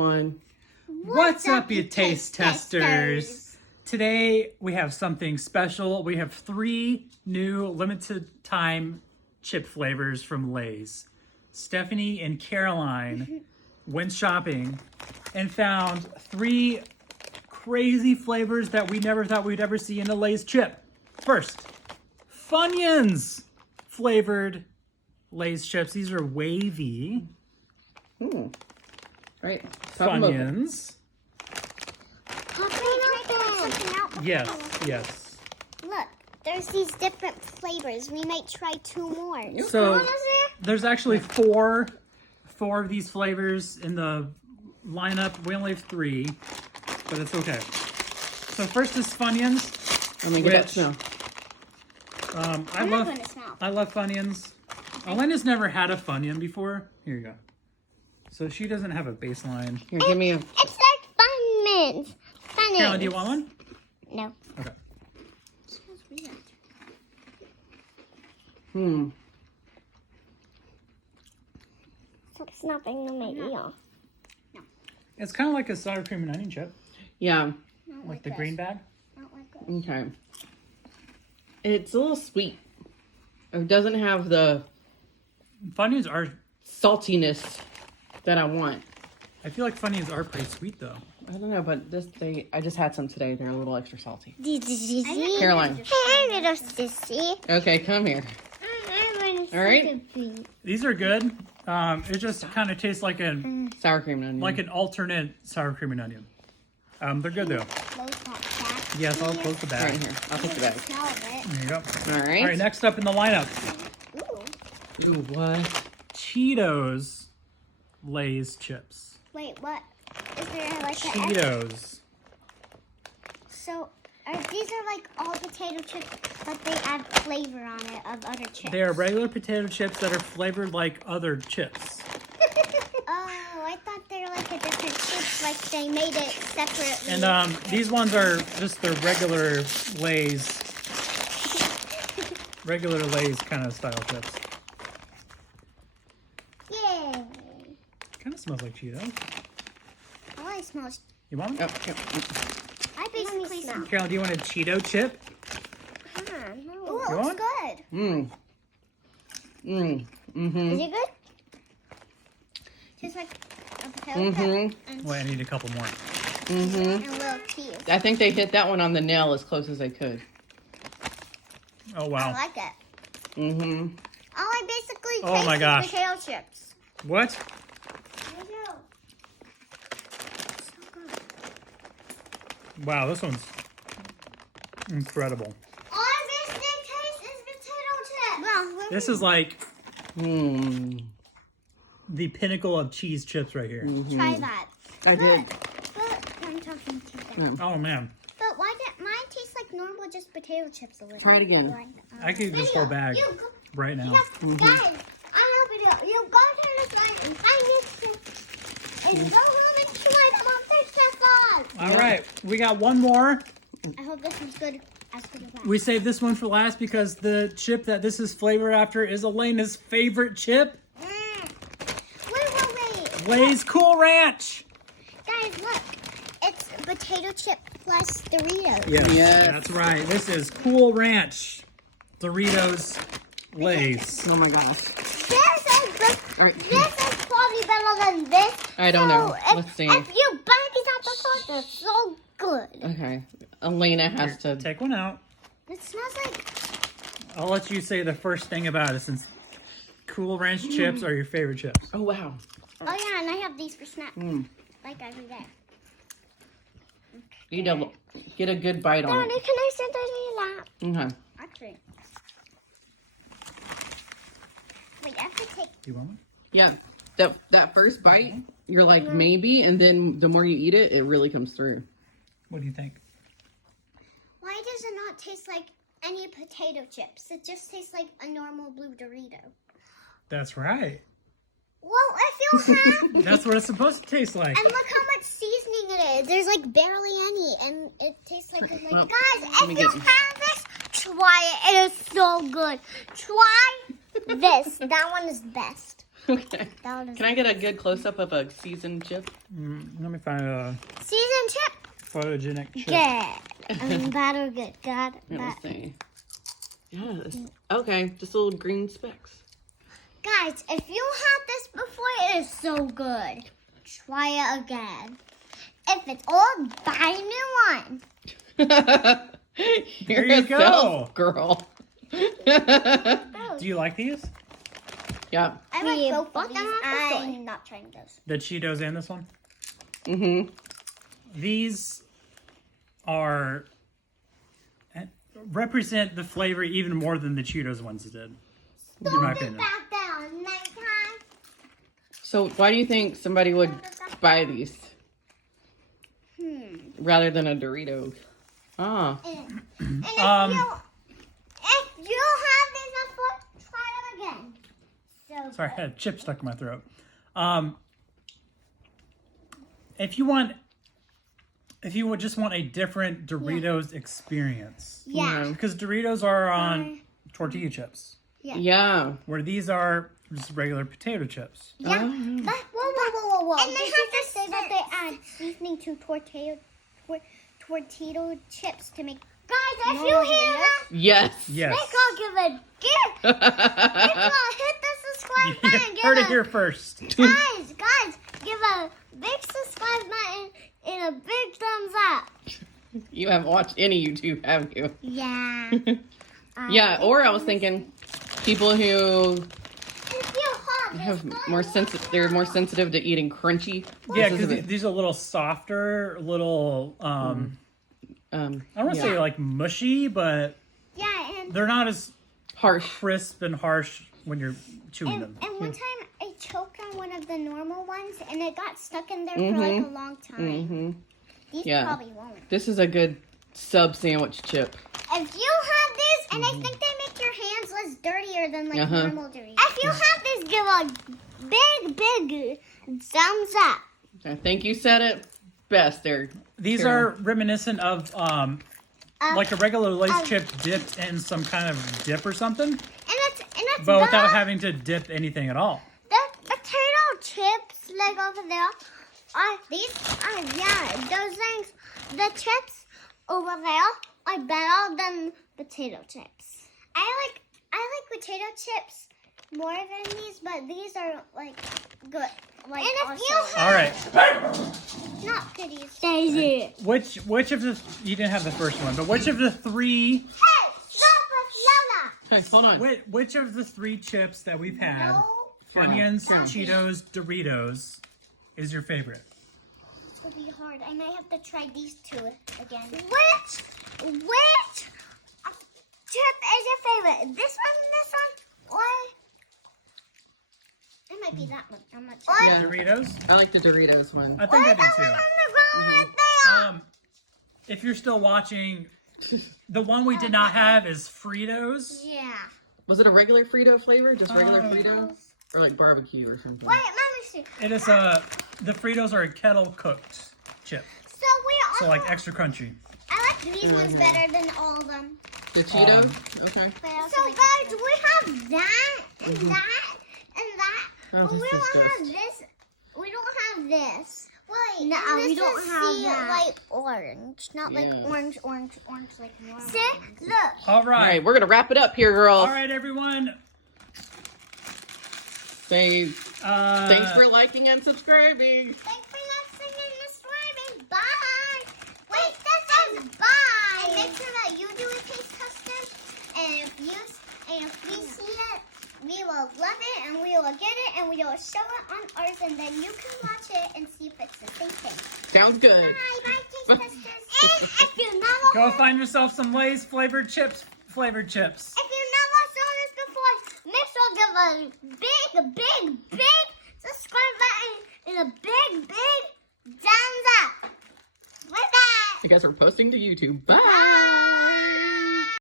one. What's up, you taste testers? Today we have something special. We have 3 new limited time chip flavors from Lay's. Stephanie and Caroline went shopping and found 3 crazy flavors that we never thought we'd ever see in a Lay's chip. First, Funyuns flavored Lay's chips. These are wavy. Right. Pop 'em open. Funyuns. Yes. Look, there's these different flavors. We might try 2 more. So there's actually four of these flavors in the lineup. We only have 3, but it's okay. So first is Funyuns. Let me get that smell. I love Funyuns. Elena's never had a Funyun before. Here you go. So she doesn't have a baseline. Here, give me a. It's like Fun Mints. Caroline, do you want one? No. Okay. So it's nothing to make me off. It's kind of like a sour cream and onion chip, Yeah. like the green bag. Not like this. Okay. It's a little sweet. It doesn't have the Funyuns are. saltiness that I want. I feel like Funyuns are pretty sweet though. I don't know, but I just had some today. They're a little extra salty. Caroline. Caroline. Hey, little sissy. Okay, come here. All right. These are good. It just kind of tastes like Sour cream and onion. an alternate sour cream and onion. They're good though. Close that back. Yes, I'll close the bag. Right here. I'll take the bag. Smell of it. There you go. All right. All right, next up in the lineup, Ooh. Ooh, what? Cheetos Lay's chips. Wait, what? Is there like a... Cheetos. So, these are like all potato chips, but they add flavor on it of other chips. They are regular potato chips that are flavored like other chips. Oh, I thought they were like a different chips, like they made it separately. And these ones are just the regular Lay's kind of style chips. Yay! Kind of smells like Cheetos. All I smell is... You want Oh, them? here. I basically smell. Carol, do you want a Cheeto chip? Ooh, it You looks want? good. Is it good? Tastes like a potato chip and, Wait, I need a couple more. and a little cheese. I think they hit that one on the nail as close as they could. Oh I wow. like it. Mm-hmm. All I basically Oh taste my is gosh. potato chips. What? I know. Wow, this one's incredible. All I basically taste is potato chips. Well, This is like Mm. the pinnacle of cheese chips right here. try that. I did. But I'm talking to them. Oh man, But why did mine taste like normal, just potato chips a little? Try it again. Like, I could eat this whole bag You go, right now. guys, I'm helping you. You go to the side and find this chip. And you go home and try them on Pixar sauce. All right, we got one more. I hope this is good as good as that. We saved this one for last because the chip that this is flavored after is Elena's favorite chip, Wait. Lay's Cool Ranch. Guys, look. It's potato chip plus Doritos. Yes. That's right. This is Cool Ranch Doritos Lay's. Oh my gosh. This is good. All right. This is probably better than this. I don't know. So Let's see. If you buy these at the store, they're so good. Okay. Elena has to. Take one out. It smells like... I'll let you say the first thing about it since Cool Ranch chips are your favorite chips. Oh wow. Oh, yeah, and I have these for snacks. Like every day. You need to get a good bite on Daddy, it. can I sit on your lap? Okay. Actually. Wait, I have to take... You want one? Yeah. That first bite, you're like maybe, and then the more you eat it, it really comes through. What do you think? Why does it not taste like any potato chips? It just tastes like a normal blue Dorito. That's right. Well, I feel happy. That's what it's supposed to taste like. And look how much seasoning it is. There's like barely any, and it tastes like good. Well, Guys, let me if you get- have this, try it. It is so good. Try this. That one is best. Okay. That is Can I get a good close up of a seasoned chip? Let me find a seasoned chip. photogenic chip. Good. Bad or good? God. Let's see. Yes. Okay, just little green specks. Guys, if you had this before, it is so good. Try it again. If it's old, buy a new one. You're you a go. sales girl. Do you like these? Yeah. I like both of these. I'm not trying this. The Cheetos and this one? Mm-hmm. These are represent the flavor even more than the Cheetos ones did. In my opinion. Back down nighttime. So why do you think somebody would buy these rather than a Dorito? Ah. And if you have these before, try them again. So Sorry, I had a chip stuck in my throat. If you would just want a different Doritos experience, yeah. because Doritos are on tortilla chips, Yeah. where these are just regular potato chips. Yeah, but whoa. And they have to say that they add seasoning to tortilla chips to make. Guys, if you hear that, Yes. Yes. make all give a gift. Make all hit the subscribe You button. heard it here first. Guys, give a big subscribe button and a big thumbs up. You haven't watched any YouTube, have you? Yeah. Yeah, or I was thinking people who If you have more they're more sensitive to eating crunchy. Yeah, This is because these are a little softer, little I don't want to say like mushy, but Yeah, and they're not as harsh. crisp and harsh when you're chewing them. And one time I choked on one of the normal ones and it got stuck in there for like a long time. Mm-hmm. These Yeah. probably won't. This is a good sub sandwich chip. If you have these, and I think they make your hands less dirtier than like Uh-huh. normal Doritos. If you have these, give a big thumbs up. I think you said it best there. These Carol. are reminiscent of like a regular Lay's chip dipped in some kind of dip or something, And it's but without the, having to dip anything at all. the potato chips like over there. These are those things. The chips over there are better than potato chips. I like potato chips more than these, but these are like good. Like, and if you have All right, not goodies, Daisy. which of the you didn't have the first one, but which of the three Hey, stop with Lola. Hey, hold on. which of the three chips that we've had, No, Funyuns, Cheetos, Doritos, is your favorite? this will be hard. I might have to try these two again. Which chip is your favorite? This one, or it might be that one. I'm not sure. Yeah. Doritos? I like the Doritos one. I think I Or do the one too. on the ground right there. If you're still watching, the one we did not have is Fritos. Yeah. Was it a regular Frito flavor? Just regular Frito? Or like barbecue or something? Wait, let me see. It is the Fritos are a kettle cooked chip, So we so all. like extra crunchy. I like these ones better than all of them. The Cheetos? Okay. So guys, we have that and that and that. Oh, But we this is don't have gross. this. We don't have this. Wait, No, this we don't is have that. like orange, not like Yeah. orange like normal. See, look. All All right, right, we're going to wrap it up here, girls. all right, everyone. Say thanks Uh, for liking and subscribing. Thanks for listening and subscribing. Bye. Wait, that says bye. And make sure that you do a taste tester. And if we see it, we will love it and we will get it and we will show it on ours and then you can watch it and see if it's the same thing. Sounds good. Bye, taste testers. And if you never Go find yourself some Lay's flavored chips. Flavored chips. If you never saw this before, make sure to give a big subscribe button and a big thumbs up. With that, I guess we're posting to YouTube. Bye. bye.